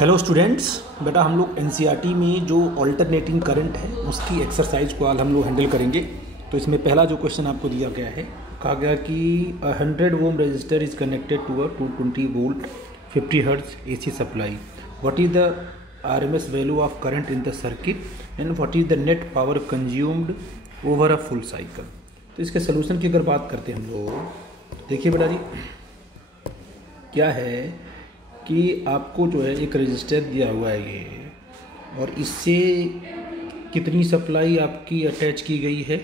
Hello students, बेटा हम लोग एनसीईआरटी में जो अल्टरनेटिंग करंट है उसकी एक्सरसाइज को आज हम लोग हैंडल करेंगे। तो इसमें पहला जो क्वेश्चन आपको दिया गया है, कहा गया कि 100 ohm resistor is connected to a 220 volt 50 hertz AC supply. What is the RMS value of current in the circuit and what is the net power consumed over a full cycle. तो इसके solution की अगर बात करते हैं हम लोग, देखिए बेटा जी क्या है कि आपको जो है एक रजिस्टर दिया हुआ है ये, और इससे कितनी सप्लाई आपकी अटैच की गई है।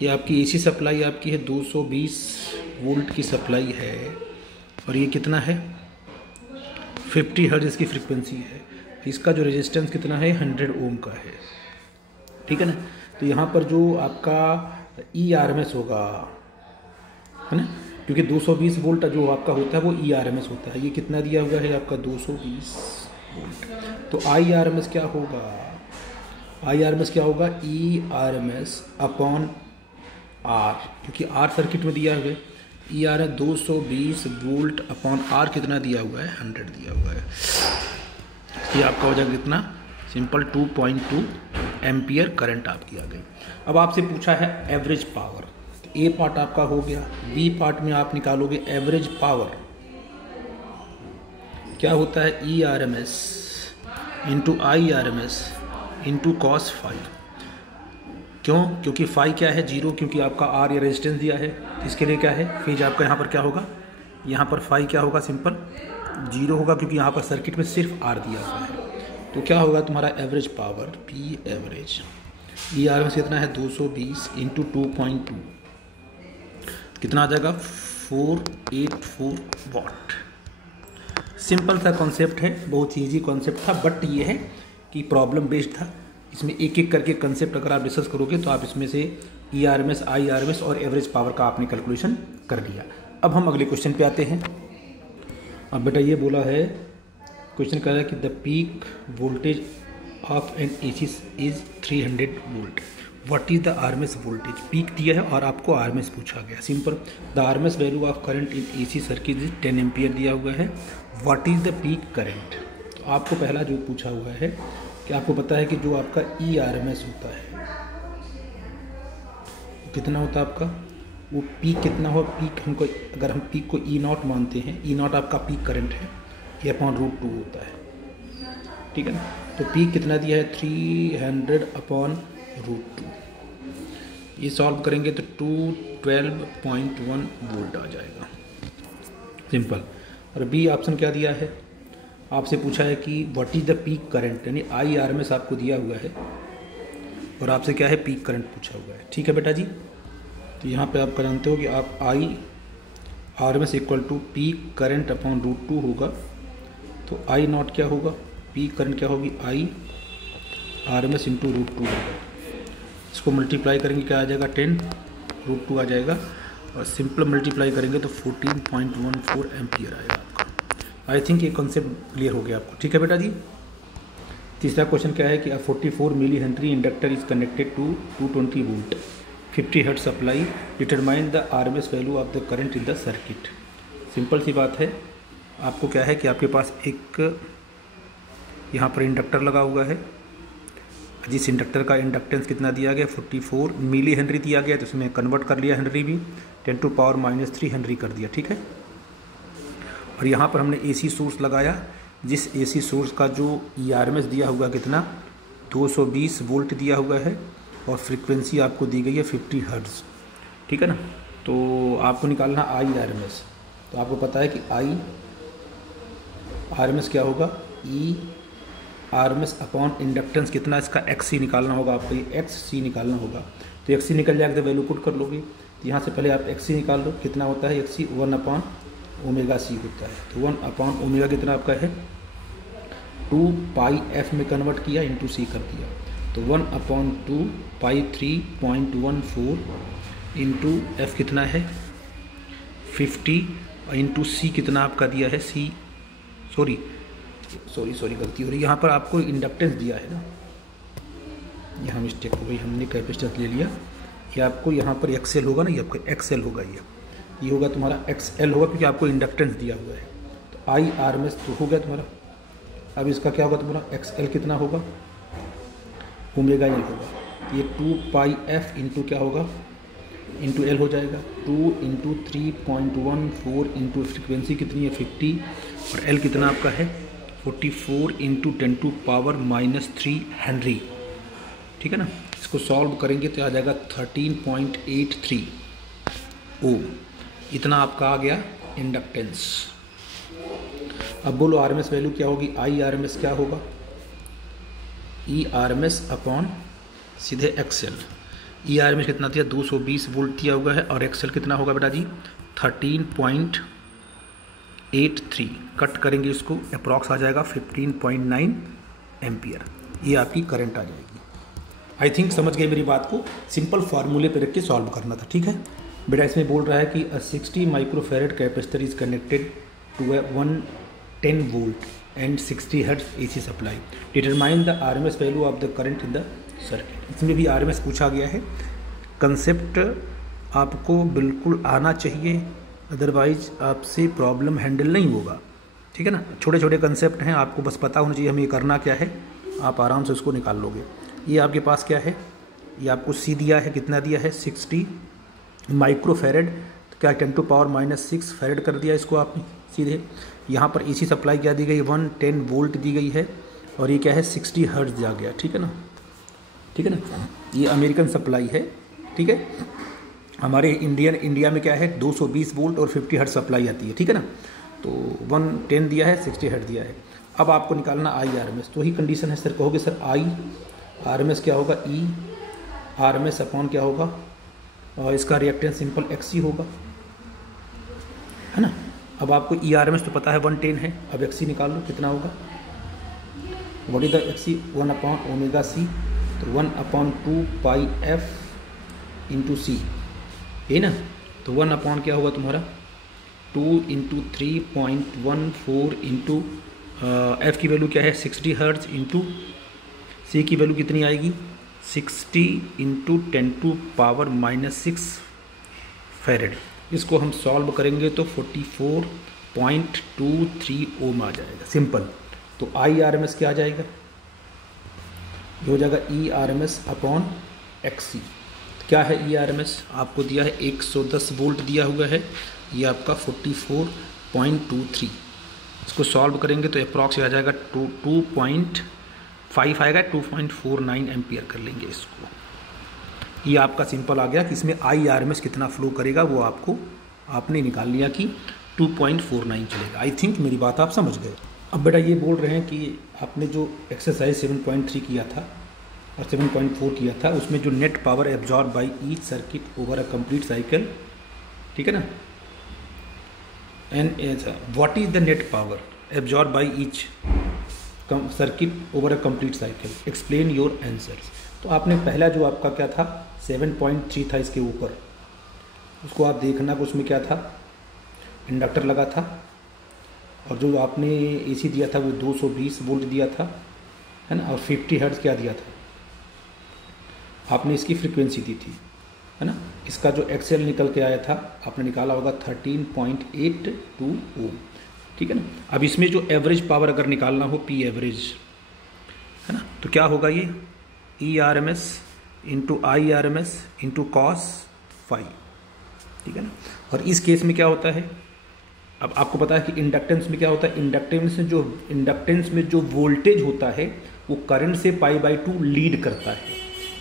ये आपकी एसी सप्लाई आपकी है 220 वोल्ट की सप्लाई है, और ये कितना है 50 हर्ट्ज इसकी फ्रीक्वेंसी है। इसका जो रेजिस्टेंस कितना है 100 ओम का है, ठीक है ना। तो यहाँ पर जो आपका ERMS होगा, है ना, क्योंकि 220 वोल्ट जो आपका होता है वो ERMS होता है। ये कितना दिया हुआ है आपका 220 वोल्ट। तो IRMS क्या होगा, IRMS क्या होगा ERMS अपॉन R, क्योंकि R सर्किट में दिया हुआ है। ERMS 220 वोल्ट अपॉन R कितना दिया हुआ है 100 दिया हुआ है। ये आपका हो जाएगा कितना, सिंपल 2.2 एम्पियर करंट आपकी आ गई। अब आपसे पूछा है एवरेज पावर। ए पार्ट आपका हो गया, बी पार्ट में आप निकालोगे एवरेज पावर क्या होता है ERMS into IRMS into cos phi. क्यों, क्योंकि फाई क्या है 0, क्योंकि आपका R या रेजिस्टेंस दिया है। इसके लिए क्या है फेज आपका यहाँ पर क्या होगा, यहाँ पर फाई क्या होगा सिंपल 0 होगा, क्योंकि यहाँ पर सर्किट में सिर्फ R दिया हुआ है। तो क्या होगा तुम्हारा average power P average ERMS कितना है 220 इंटू 2.2 कितना आ जाएगा 484 वाट। सिंपल सा कॉन्सेप्ट है, बहुत ही ईजी कॉन्सेप्ट था, बट ये है कि प्रॉब्लम बेस्ड था। इसमें एक एक करके कंसेप्ट अगर आप डिस्कस करोगे तो आप इसमें से ERMS IRMS और एवरेज पावर का आपने कैलकुलेशन कर लिया। अब हम अगले क्वेश्चन पे आते हैं। अब बेटा ये बोला है, क्वेश्चन कह रहा है कि the peak voltage of an AC is 300 volt. What is the RMS voltage. Peak दिया है और आपको RMS पूछा गया। Simple, the RMS value of current in AC circuit is 10 ampere दिया हुआ है। What is the peak current. तो आपको पहला जो पूछा हुआ है कि आपको पता है कि जो आपका ERMS होता है कितना होता है आपका, वो पीक कितना हो। पीक हमको, अगर हम पीक को E0 मानते हैं, E0 आपका पीक करंट है, ये अपॉन √2 होता है, ठीक है ना। तो पीक कितना दिया है 300 अपॉन √2। ये सॉल्व करेंगे तो 212.1 वोल्ट आ जाएगा, सिंपल। और बी ऑप्शन क्या दिया है, आपसे पूछा है कि what is the peak current, यानी IRMS आपको दिया हुआ है और आपसे क्या है पीक करंट पूछा हुआ है, ठीक है बेटा जी। तो यहाँ पे आप जानते हो कि आप IRMS equal to peak current upon √2 होगा। तो I0 क्या होगा, पीक करंट क्या होगी IRMS इंटू √2 होगा। इसको मल्टीप्लाई करेंगे क्या आ जाएगा 10 √2 आ जाएगा, और सिंपल मल्टीप्लाई करेंगे तो 14.14 एम्पियर आएगा आपका। आई थिंक ये कॉन्सेप्ट क्लियर हो गया आपको, ठीक है बेटा जी। तीसरा क्वेश्चन क्या है कि 44 millihenry inductor is connected to 220 volt 50 hertz supply, determine the RMS value of the current in the circuit. Simple सी बात है, आपको क्या है कि आपके पास एक यहाँ पर इंडक्टर लगा हुआ है, जिस इंडक्टर का इंडक्टेंस कितना दिया गया 44 मिली हेनरी दिया गया, तो उसमें कन्वर्ट कर लिया हेनरी भी 10⁻³ हेनरी कर दिया, ठीक है। और यहाँ पर हमने AC सोर्स लगाया, जिस AC सोर्स का जो ERMS दिया हुआ कितना 220 वोल्ट दिया हुआ है, और फ्रीक्वेंसी आपको दी गई है 50 हर्ट्ज, ठीक है ना। तो आपको निकालना IRMS। तो आपको पता है कि IRMS क्या होगा ERMS अपॉन इंडक्टेंस कितना, इसका XC निकालना होगा आपको, ये XC निकालना होगा। तो XC निकल जाएगा तो वैल्यू पुट कर लोगे। तो यहाँ से पहले आप XC निकाल लो, कितना होता है XC 1/ωc होता है। तो 1/ω कितना आपका है 2πf में कन्वर्ट किया इंटू C कर दिया, तो 1/2 पाई 3.14 इंटू F कितना है 50 इंटू C कितना आपका दिया है सॉरी गलती हो रही है, यहाँ पर आपको इंडक्टेंस दिया है ना, यहाँ मिस्टेक हो गई, हमने कैपेसिटेंस ले लिया। ये आपको यहाँ पर XL होगा ना, ये आपका XL होगा, ये होगा तुम्हारा XL होगा, क्योंकि आपको इंडक्टेंस दिया हुआ है। तो IRMS तो हो गया तुम्हारा अब इसका क्या होगा तुम्हारा XL कितना होगा, ओमेगा एल होगा। ये 2πf इंटू क्या होगा, इंटू एल हो जाएगा। 2 इंटू 3.14 इंटू फ्रिक्वेंसी कितनी है 50, और एल कितना आपका है 44 इंटू 10⁻³ हेनरी। ठीक है ना। इसको सॉल्व करेंगे तो आ जाएगा 13.83 ओम। इतना आपका आ गया इंडक्टेंस। अब बोलो आरएमएस वैल्यू क्या होगी, आई आरएमएस क्या होगा, ई आरएमएस अपॉन सीधे एक्सएल। ई आरएमएस कितना दिया 220 वोल्ट दिया हुआ है, और एक्सएल कितना होगा बेटा जी 13.83। कट करेंगे इसको, अप्रॉक्स आ जाएगा 15.9 एम्पियर। ये आपकी करंट आ जाएगी। आई थिंक समझ गए मेरी बात को। सिंपल फार्मूले पे रख के सॉल्व करना था। ठीक है बेटा। इसमें बोल रहा है कि 60 microfarad capacitor is connected to a 110 volt and 60 hertz AC supply. Determine the RMS value of the current in the circuit. इसमें भी RMS पूछा गया है। कंसेप्ट आपको बिल्कुल आना चाहिए, अदरवाइज आपसे प्रॉब्लम हैंडल नहीं होगा। ठीक है ना। छोटे छोटे कंसेप्ट हैं, आपको बस पता होना चाहिए हमें ये करना क्या है, आप आराम से उसको निकाल लोगे। ये आपके पास क्या है, ये आपको C दिया है, कितना दिया है 60 माइक्रोफेरेड, तो क्या 10⁻⁻6 फेरेड कर दिया इसको आपने सीधे। यहाँ पर AC सप्लाई क्या दी गई 110 वोल्ट दी गई है, और ये क्या है 60 हर्ट्ज दिया गया। ठीक है ना। ठीक है ना। ये अमेरिकन सप्लाई है। ठीक है। हमारे इंडिया में क्या है 220 वोल्ट और 50 हर्ट्ज सप्लाई आती है। ठीक है ना। तो 110 दिया है, 60 हर्ट्ज दिया है। अब आपको निकालना आई RMS। तो ही कंडीशन है सर, कहोगे सर आई RMS क्या होगा, ई RMS अपॉन क्या होगा, और इसका रिएक्टेंस सिंपल XC होगा, है ना। अब आपको ई RMS तो पता है 110 है, अब XC निकाल लो कितना होगा। What is the XC, 1/ω/c, तो 1/2πf इंटू C, ये ना। तो 1 क्या होगा तुम्हारा 2 इंटू 3.14 इंटू F की वैल्यू क्या है 60 हर्ट्ज इंटू C की वैल्यू कितनी आएगी 60 इंटू 10⁻⁻6 फेरेड। इसको हम सॉल्व करेंगे तो 44.23 ओम आ जाएगा, सिंपल। तो आई RMS क्या आ जाएगा, ये हो जाएगा ई RMS अपॉन XC। क्या है ई RMS, आपको दिया है 110 वोल्ट दिया हुआ है, ये आपका 44.23। इसको सॉल्व करेंगे तो अप्रॉक्स आ जाएगा 2.5 आएगा, 2.49 एम्पियर कर लेंगे इसको। ये आपका सिंपल आ गया कि इसमें आई RMS कितना फ्लो करेगा, वो आपने निकाल लिया कि 2.49 चलेगा। आई थिंक मेरी बात आप समझ गए। अब बेटा ये बोल रहे हैं कि आपने जो एक्सरसाइज 7.3 किया था और 7.4 किया था, उसमें जो net power absorb by each circuit over a complete cycle, ठीक है ना, and what is the net power absorb by each circuit over a complete cycle, explain your answers. तो आपने पहला जो आपका क्या था 7.3 था, इसके ऊपर उसको आप देखना कि उसमें क्या था, इंडक्टर लगा था, और जो आपने AC दिया था वो 220 वोल्ट दिया था, है ना, और 50 हर्ट्ज क्या दिया था आपने, इसकी फ्रीक्वेंसी दी थी, है ना। इसका जो XL निकल के आया था आपने निकाला होगा 13.82 ओम, ठीक है ना। अब इसमें जो एवरेज पावर अगर निकालना हो P एवरेज, है ना, तो क्या होगा ये ई RMS इंटू आई RMS इंटू कॉस फाई, ठीक है ना। और इस केस में क्या होता है, अब आपको पता है कि इंडक्टेंस में क्या होता है, इंडक्टेंस में जो वोल्टेज होता है वो करंट से π/2 लीड करता है।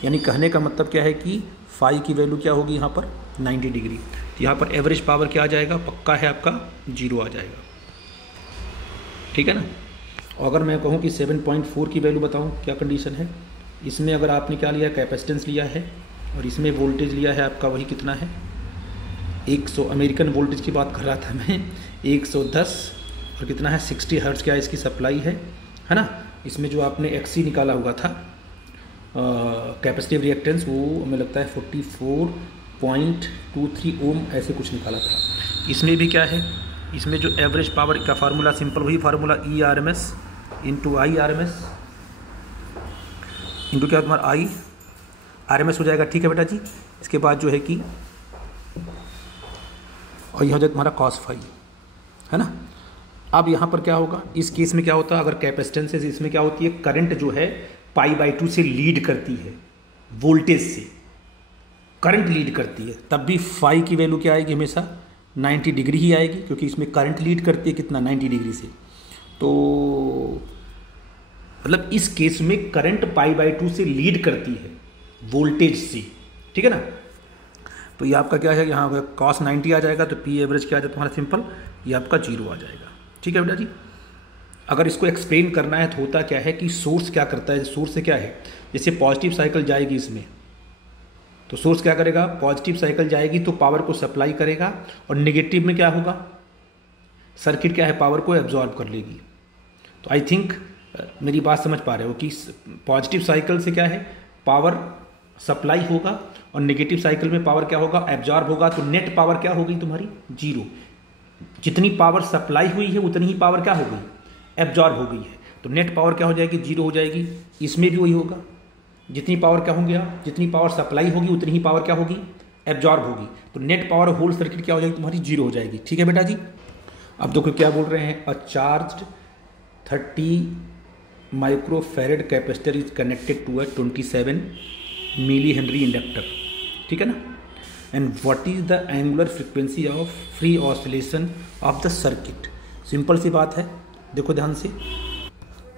यानी कहने का मतलब क्या है कि फाई की वैल्यू क्या होगी यहाँ पर 90 डिग्री। तो यहाँ पर एवरेज पावर क्या आ जाएगा, पक्का है आपका 0 आ जाएगा, ठीक है ना। और अगर मैं कहूँ कि 7.4 की वैल्यू बताऊँ क्या कंडीशन है, इसमें अगर आपने क्या लिया कैपेसिटेंस लिया है और इसमें वोल्टेज लिया है आपका वही कितना है 100, अमेरिकन वोल्टेज की बात कर रहा था मैं, 110, और कितना है 60 हर्ट्ज क्या इसकी सप्लाई है ना। इसमें जो आपने XC निकाला हुआ था कैपेसिटिव रिएक्टेंस, वो हमें लगता है 44.23 ओम ऐसे कुछ निकाला था। इसमें भी क्या है, इसमें जो एवरेज पावर का फार्मूला सिंपल वही फार्मूला ई RMS इंटू आई RMS इंटू क्या तुम्हारा आई RMS हो जाएगा, ठीक है बेटा जी। इसके बाद जो है कि और यह हो जाए तुम्हारा कॉस फाई, है ना। अब यहाँ पर क्या होगा, इस केस में क्या होता है, अगर कैपेसिटेंस है इसमें क्या होती है, करंट जो है π/2 से लीड करती है, वोल्टेज से करंट लीड करती है, तब भी फाई की वैल्यू क्या आएगी, हमेशा 90 डिग्री ही आएगी, क्योंकि इसमें करंट लीड करती है कितना, 90 डिग्री से। तो मतलब इस केस में करंट π/2 से लीड करती है वोल्टेज से, ठीक है ना। तो ये आपका क्या है, यहाँ cos 90 आ जाएगा, तो P एवरेज क्या आ जाता है तुम्हारा, सिंपल ये आपका 0 आ जाएगा, ठीक है बेटा जी। अगर इसको एक्सप्लेन करना है तो होता क्या है कि सोर्स क्या करता है, सोर्स से क्या है, जैसे पॉजिटिव साइकिल जाएगी इसमें, तो सोर्स क्या करेगा, पॉजिटिव साइकिल जाएगी तो पावर को सप्लाई करेगा, और नेगेटिव में क्या होगा, सर्किट क्या है, पावर को एब्जॉर्ब कर लेगी। तो आई थिंक मेरी बात समझ पा रहे हो कि पॉजिटिव साइकिल से क्या है, पावर सप्लाई होगा, और नेगेटिव साइकिल में पावर क्या होगा, एब्जॉर्ब होगा। तो नेट पावर क्या होगी तुम्हारी, 0। जितनी पावर सप्लाई हुई है उतनी ही पावर क्या हो गई, एब्जॉर्ब हो गई है। तो नेट पावर क्या हो जाएगी, 0 हो जाएगी। इसमें भी वही होगा, जितनी पावर क्या होगी, जितनी पावर सप्लाई होगी उतनी ही पावर क्या होगी, एब्जॉर्ब होगी। तो नेट पावर होल सर्किट क्या हो जाएगी तुम्हारी, 0 हो जाएगी, ठीक है बेटा जी। अब देखो क्या बोल रहे हैं, a charged 30 microfarad capacitor is connected to a 27 millihenry inductor, ठीक है ना। And what is the angular frequency of free oscillation of the circuit. Simple सी बात है, देखो ध्यान से।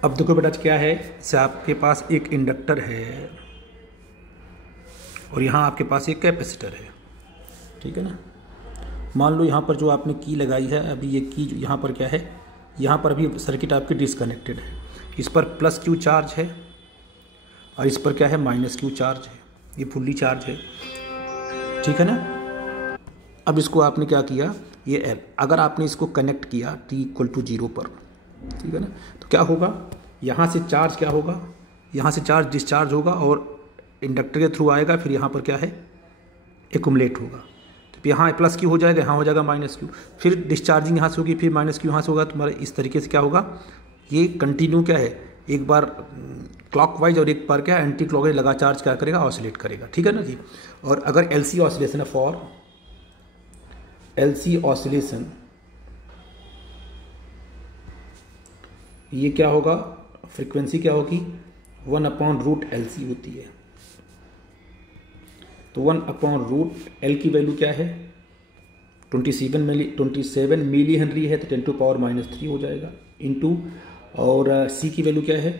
अब देखो बेटा क्या है, जैसे आपके पास एक इंडक्टर है और यहाँ आपके पास एक कैपेसिटर है, ठीक है ना। मान लो यहाँ पर जो आपने की लगाई है, अभी ये की यहाँ पर क्या है, यहाँ पर अभी सर्किट आपकी डिसकनेक्टेड है, इस पर प्लस Q चार्ज है और इस पर क्या है, माइनस Q चार्ज है, ये फुल्ली चार्ज है, ठीक है ना। अब इसको आपने क्या किया, ये L, अगर आपने इसको कनेक्ट किया t = 0 पर, ठीक है ना, तो क्या होगा, यहाँ से चार्ज क्या होगा, यहाँ से चार्ज डिस्चार्ज होगा और इंडक्टर के थ्रू आएगा, फिर यहाँ पर क्या है, एक्युमुलेट होगा। तो यहाँ प्लस Q हो जाएगा, यहाँ हो जाएगा माइनस Q, फिर डिस्चार्जिंग यहाँ से होगी, फिर माइनस Q यहाँ से होगा। तुम्हारा इस तरीके से क्या होगा, ये कंटिन्यू क्या है, एक बार क्लॉकवाइज और एक बार क्या एंटी क्लॉकवाइज लगा चार्ज क्या करेगा, ऑसिलेट करेगा, ठीक है ना जी। और अगर LC ऑसिलेशन है, फॉर LC ऑसिलेशन, ये क्या होगा, फ्रीक्वेंसी क्या होगी, 1/√LC होती है। तो 1/√L की वैल्यू क्या है, 27 मिली हेनरी है, तो 10⁻³ हो जाएगा, इनटू, और C की वैल्यू क्या है,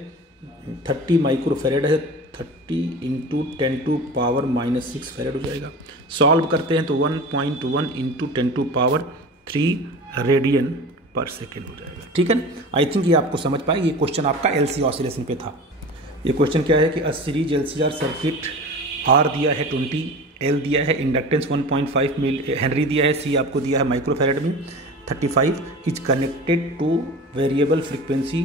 30 माइक्रोफैरेड है, 30 × 10⁻⁻6 फैरेड हो जाएगा। सॉल्व करते हैं तो 1.1 × 10⁻³ रेडियन पर सेकेंड हो जाएगा, ठीक है ना। आई थिंक ये आपको समझ पाए। ये क्वेश्चन आपका LC ऑसिलेशन पे था। ये क्वेश्चन क्या है कि a series LCR circuit R दिया है 20, L दिया है, इंडक्टेंस 1.5 हेनरी दिया है, C आपको दिया है माइक्रोफैरेड में 35, is connected to variable frequency.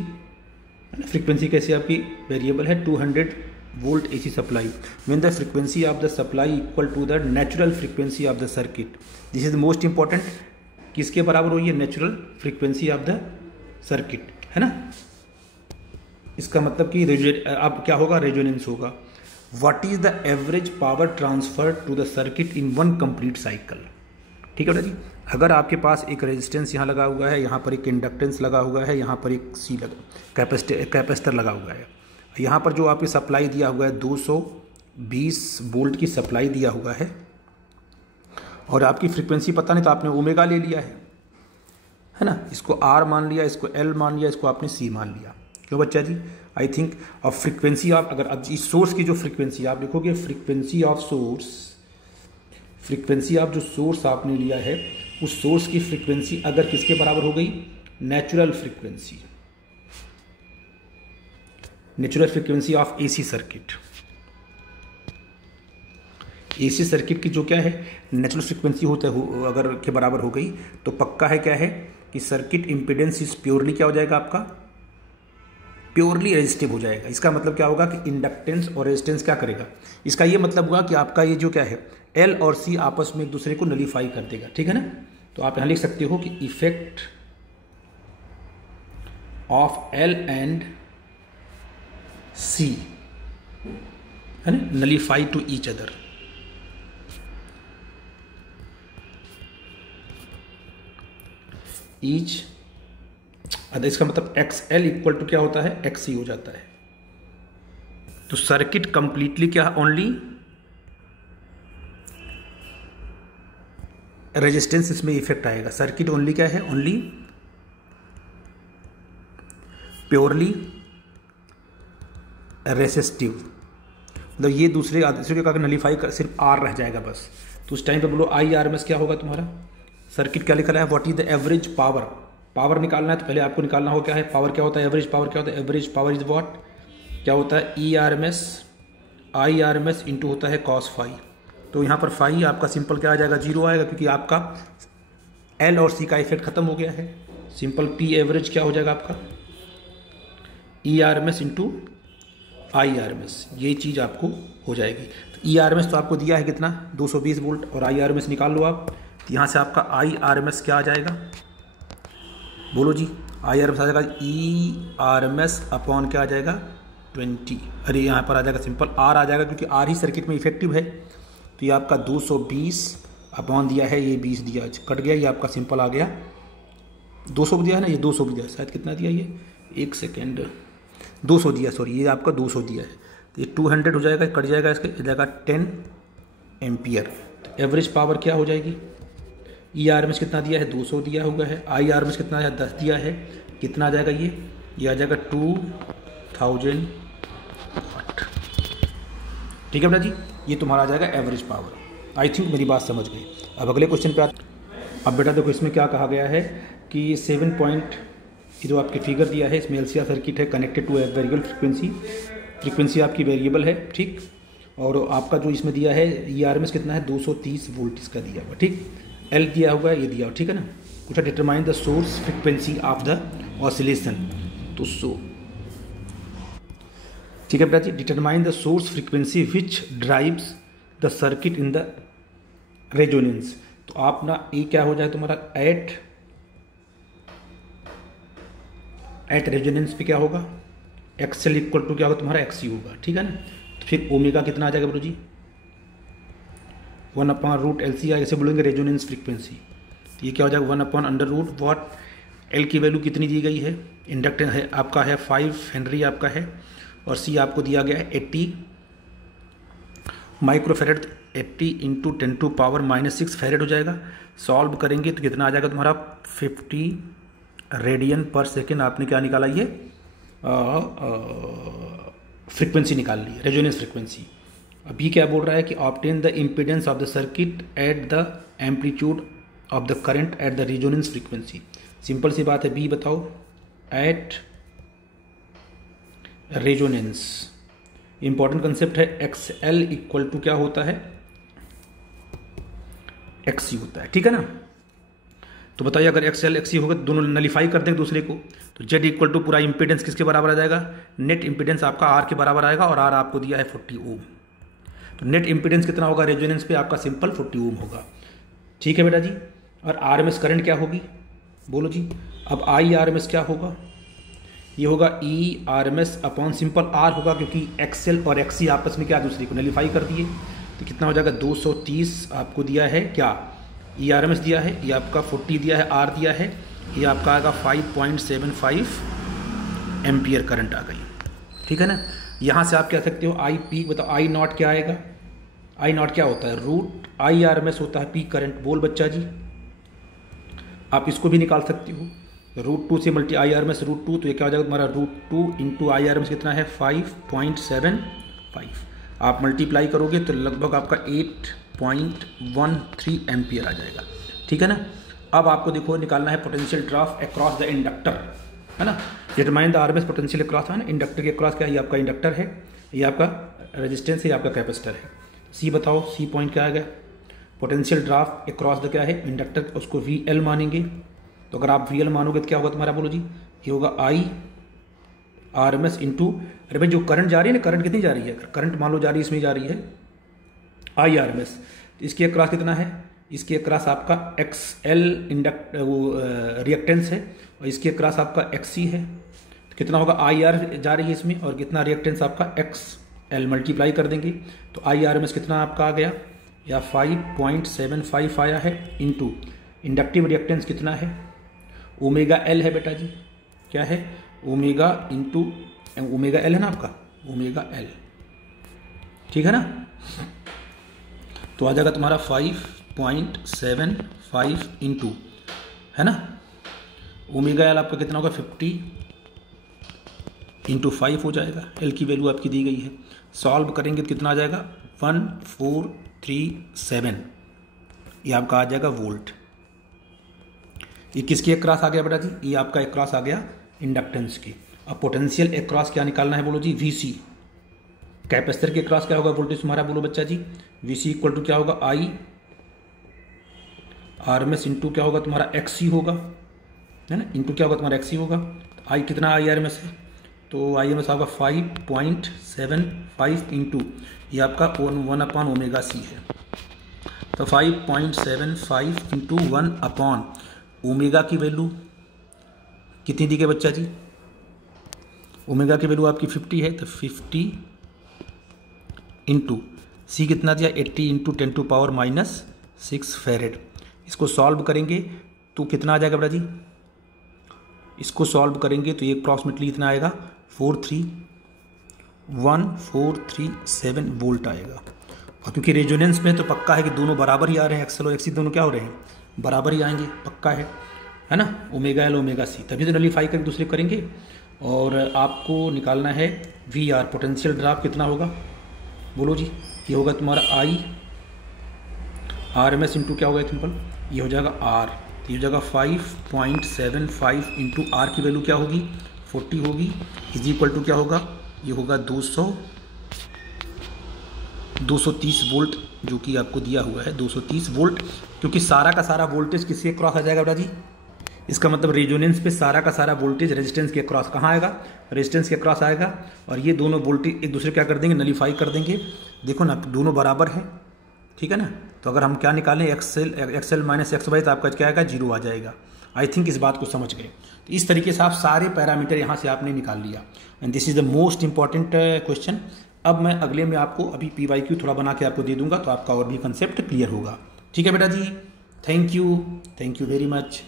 Frequency कैसे आपकी वेरिएबल है, 200 volt AC supply, when the frequency of the supply equal to the natural frequency of the circuit. This is the most important, किसके बराबर हुई है, natural frequency of the circuit, है ना। इसका मतलब कि अब क्या होगा, रेजोनेंस होगा। What is the average power transfer to the circuit in one complete cycle, ठीक है बेटा जी। अगर आपके पास एक रेजिस्टेंस यहाँ लगा हुआ है, यहाँ पर एक इंडक्टेंस लगा हुआ है, यहाँ पर एक C लगा, कैपेसिटर लगा हुआ है, यहाँ पर जो आपकी सप्लाई दिया हुआ है 220 वोल्ट की सप्लाई दिया हुआ है, और आपकी फ्रीक्वेंसी पता नहीं तो आपने ओमेगा ले लिया है ना, इसको R मान लिया, इसको L मान लिया, इसको आपने C मान लिया। क्यों बच्चा जी, I think of frequency of, अगर अब इस सोर्स की जो फ्रीक्वेंसी आप लिखोगे, frequency of source, frequency of जो सोर्स आपने लिया है, उस सोर्स की फ्रीक्वेंसी अगर किसके बराबर हो गई, natural frequency, natural frequency of AC circuit. AC circuit की जो क्या है नेचुरल फ्रीक्वेंसी होता है, अगर के बराबर हो गई तो पक्का है क्या है कि सर्किट इम्पीडेंस इज प्योरली क्या हो जाएगा आपका, प्योरली रेजिस्टिव हो जाएगा। इसका मतलब क्या होगा कि इंडक्टेंस और रेजिस्टेंस क्या करेगा, इसका ये मतलब हुआ कि आपका ये जो क्या है L और C आपस में एक दूसरे को नलीफाई कर देगा, ठीक है ना। तो आप यहाँ लिख सकते हो कि effect of L and C है ना, nullify to each other. Each इसका मतलब एक्स एल इक्वल टू क्या होता है, एक्स सी हो जाता है। तो सर्किट कंप्लीटली क्या, ओनली रेजिस्टेंस इसमें इफेक्ट आएगा। सर्किट ओनली क्या है, ओनली प्योरली रेसिस्टिव, मतलब ये दूसरे आदेशों के नलीफाई कर सिर्फ आर रह जाएगा बस। तो उस टाइम पे बोलो आई आर एम एस क्या होगा तुम्हारा। सर्किट क्या लिखा है, what is the average power, power निकालना है तो पहले आपको निकालना हो क्या है, पावर क्या होता है, एवरेज पावर क्या होता है, एवरेज पावर इज व्हाट, क्या होता है, E R M S I R M S into होता है कॉस फाई। तो यहाँ पर फाई आपका सिंपल क्या आ जाएगा, जीरो आएगा, क्योंकि आपका एल और सी का इफेक्ट खत्म हो गया है। सिंपल पी एवरेज क्या हो जाएगा आपका, E R M S into I R M S, ये चीज़ आपको हो जाएगी। तो ई आर एम एस तो आपको दिया है कितना, 220 वोल्ट, और आई आर एम एस निकाल लो आप। तो यहाँ से आपका आई आर एम एस क्या आ जाएगा, बोलो जी, आई आर एम एस आ जाएगा E R M S upon क्या आ जाएगा 20, अरे यहाँ पर आ जाएगा सिंपल आर आ जाएगा, क्योंकि आर ही सर्किट में इफेक्टिव है। तो ये आपका 220 अपॉन दिया है, ये 20 दिया, कट गया, ये आपका सिंपल आ गया 200 दिया है ना, ये 200 भी दिया, शायद कितना दिया ये, एक सेकेंड, 200 दिया, सॉरी ये आपका 200 दिया है। तो ये 200 हो जाएगा, कट जाएगा, इसका हो जाएगा 10 एम्पियर। तो एवरेज पावर क्या हो जाएगी, ई आर एम एस कितना दिया है, 200 दिया हुआ है, आई आर एम एस कितना है, 10 दिया है, कितना आ जाएगा ये आ जाएगा 2000 वाट। ठीक है बेटा जी, ये तुम्हारा आ जाएगा एवरेज पावर। आई थिंक मेरी बात समझ गई। अब अगले क्वेश्चन पे आते। अब बेटा देखो इसमें क्या कहा गया है कि 7 पॉइंट, ये जो आपके फिगर दिया है इसमें एलसीआर सर्किट है connected to a variable frequency, frequency आपकी वेरिएबल है, ठीक। और आपका जो इसमें दिया है ई आर एम एस कितना है, 230 वोल्ट इसका दिया हुआ, ठीक। एल दिया हुआ है, ये दिया हुआ, ठीक है ना। कुछ determine the source frequency of the oscillation, तो सो ठीक है बेटा जी, determine the source frequency which drives the circuit in the resonance. तो आप ना ये क्या हो जाए तुम्हारा, एट रेजोनेंस पे क्या होगा, एक्सएल इक्वल टू क्या होगा तुम्हारा, एक्सी होगा, ठीक है ना। तो फिर ओमेगा कितना आ जाएगा बोलो जी, 1/√LC, ऐसे बोलेंगे रेजोनेंस फ्रीक्वेंसी। तो ये क्या हो जाएगा 1/√, वॉट एल की वैल्यू कितनी दी गई है, इंडक्टेंस है आपका है 5 हेनरी आपका है, और सी आपको दिया गया है 80 माइक्रोफेरेड, 80 इंटू 10⁻⁻6 फेरेड हो जाएगा। सॉल्व करेंगे तो कितना आ जाएगा तुम्हारा 50 रेडियन पर सेकेंड। आपने क्या निकाला, ये फ्रीक्वेंसी निकाल ली, रेजोनेंस फ्रीक्वेंसी। अभी क्या बोल रहा है कि obtain the impedance of the circuit at the amplitude of the current at the resonance frequency. Simple सी बात है, बी बताओ, एट रेजोनेंस, इंपॉर्टेंट कंसेप्ट है, एक्स एल इक्वल टू क्या होता है, एक्सी होता है, ठीक है ना। तो बताइए अगर एक्स एल एक्सी होगा, दोनों नलीफाई कर देंगे दूसरे को, तो जेड इक्वल टू पूरा इंपीडेंस किसके बराबर आ जाएगा, नेट इंपीडेंस आपका आर के बराबर आएगा, और आर आपको दिया है 40 ओम। तो नेट इंपीडेंस कितना होगा रेजोनेंस पे, आपका सिंपल 40 ओम होगा, ठीक है बेटा जी। और आर एम एस करंट क्या होगी, बोलो जी। अब आई आर एम एस क्या होगा, ये होगा E R M S upon simple R होगा, क्योंकि एक्सएल और एक्सी आपस में क्या दूसरे को नलीफाई कर दिए। तो कितना हो जाएगा 230 आपको दिया है क्या, ई आर एम एस दिया है, ये आपका 40 दिया है, आर दिया है, ये आपका आएगा 5.75 एम्पियर करंट आ गई, ठीक है ना। यहाँ से आप कह सकते हो आई पीक, बताओ आई नॉट क्या आएगा, आई नॉट क्या होता है, root I R M S होता है पीक करंट। बोल बच्चा जी, आप इसको भी निकाल सकते हो, √2 से multi I R M S √2, तो ये क्या हो जाएगा तुम्हारा √2 into I R M S कितना है 5.75। आप मल्टीप्लाई करोगे तो लगभग आपका 8.13 एम्पियर आ जाएगा, ठीक है ना। अब आपको देखो निकालना है potential drop across the inductor, है ना। Determine the RMS potential across, है ना, इंडक्टर के अक्रॉस क्या है, ये आपका इंडक्टर है, ये आपका रेजिस्टेंस है, ये आपका कैपेसिटर है। सी बताओ, सी पॉइंट क्या आ गया, पोटेंशियल ड्रॉप अक्रॉस द क्या है इंडक्टर, उसको VL मानेंगे। तो अगर आप VL मानोगे तो क्या होगा तुम्हारा, बोलो जी, ये होगा आई RMS इंटू, अरे भाई जो करंट जा रही है ना, करंट कितनी जा रही है, करंट मान लो जा रही है, इसमें जा रही है आई RMS, तो इसके अक्रॉस कितना है, इसके अक्रॉस आपका XL इंडक्ट वो रिएक्टेंस है, और इसके अक्रॉस आपका XC है। तो कितना होगा, IR जा रही है इसमें, और कितना रिएक्टेंस आपका XL, मल्टीप्लाई कर देंगे तो आई RMS कितना आपका आ गया, या 5.75 आया है, इंटू इंडक्टिव रिएक्टेंस कितना है, ओमेगा L है बेटा जी, क्या है, ओमेगा इंटू ओमेगा एल है ना आपका, ओमेगा एल, ठीक है ना। तो आ जाएगा तुम्हारा 5.75 इंटू, है ना, ओमेगा एल आपका कितना होगा 50 इंटू 5 हो जाएगा, एल की वैल्यू आपकी दी गई है। सॉल्व करेंगे तो कितना आ जाएगा 1437, ये आपका आ जाएगा वोल्ट। ये किसकी एक्रॉस आ गया बेटा जी, ये आपका एक्रॉस आ गया इंडक्टेंस की। अब पोटेंशियल एक्रॉस क्या निकालना है बोलो जी, वीसी। कैपेसिटर के एक्रॉस क्या होगा वोल्टेज तुम्हारा, बोलो बच्चा जी, वीसी इक्वल टू क्या होगा, आई आरएमएस इंटू क्या होगा तुम्हारा एक्सी होगा, है ना, इंटू क्या होगा तुम्हारा एक्सी होगा। तो आई कितना आई आरएमएस है, तो आई एमएस आपका 5.75 इंटू ये आपका 1/ओमेगा सी है। तो 5.75 इंटू 1 ओमेगा की वैल्यू कितनी दी गई बच्चा जी, ओमेगा की वैल्यू आपकी 50 है, तो 50 इंटू सी कितना दिया 80 इंटू 10⁻⁻6 फेरेड। इसको सॉल्व करेंगे तो कितना आ जाएगा बेटा जी, इसको सॉल्व करेंगे तो ये अप्रॉक्सीमेटली इतना आएगा 431,437 वोल्ट आएगा। और क्योंकि रेजोनेंस में तो पक्का है कि दोनों बराबर ही आ रहे हैं, एक्सल और एक्सी दोनों क्या हो रहे हैं, बराबर ही आएंगे, पक्का है ना, ओमेगा एल ओमेगा सी, तभी तो नलीफाई करके दूसरे करेंगे। और आपको निकालना है वी आर, पोटेंशियल ड्रॉप कितना होगा बोलो जी, ये होगा तुम्हारा I R M S into क्या होगा सिंपल, ये हो जाएगा आर, तो ये हो जाएगा 5.75 इंटू आर की वैल्यू क्या होगी 40 होगी, इज इक्वल टू क्या होगा, ये होगा 230 वोल्ट, जो कि आपको दिया हुआ है 230 वोल्ट। क्योंकि सारा का सारा वोल्टेज किसके क्रॉस आ जाएगा बेटा जी, इसका मतलब रेजोनेंस पे सारा का सारा वोल्टेज रेजिस्टेंस के क्रॉस कहाँ आएगा, रेजिस्टेंस के क्रॉस आएगा। और ये दोनों वोल्टेज एक दूसरे क्या कर देंगे, नलीफाई कर देंगे। देखो ना दोनों बराबर हैं, ठीक है ना। तो अगर हम क्या निकालें एक्सएल माइनस एक्स वाई, तो आपका क्या आएगा 0 आ जाएगा। आई थिंक इस बात को समझ गए। तो इस तरीके से आप सारे पैरामीटर यहाँ से आपने निकाल लिया, and this is the most important question. अब मैं अगले में आपको अभी PYQ थोड़ा बना के आपको दे दूंगा, तो आपका और भी कंसेप्ट क्लियर होगा। ठीक है बेटा जी, थैंक यू वेरी मच।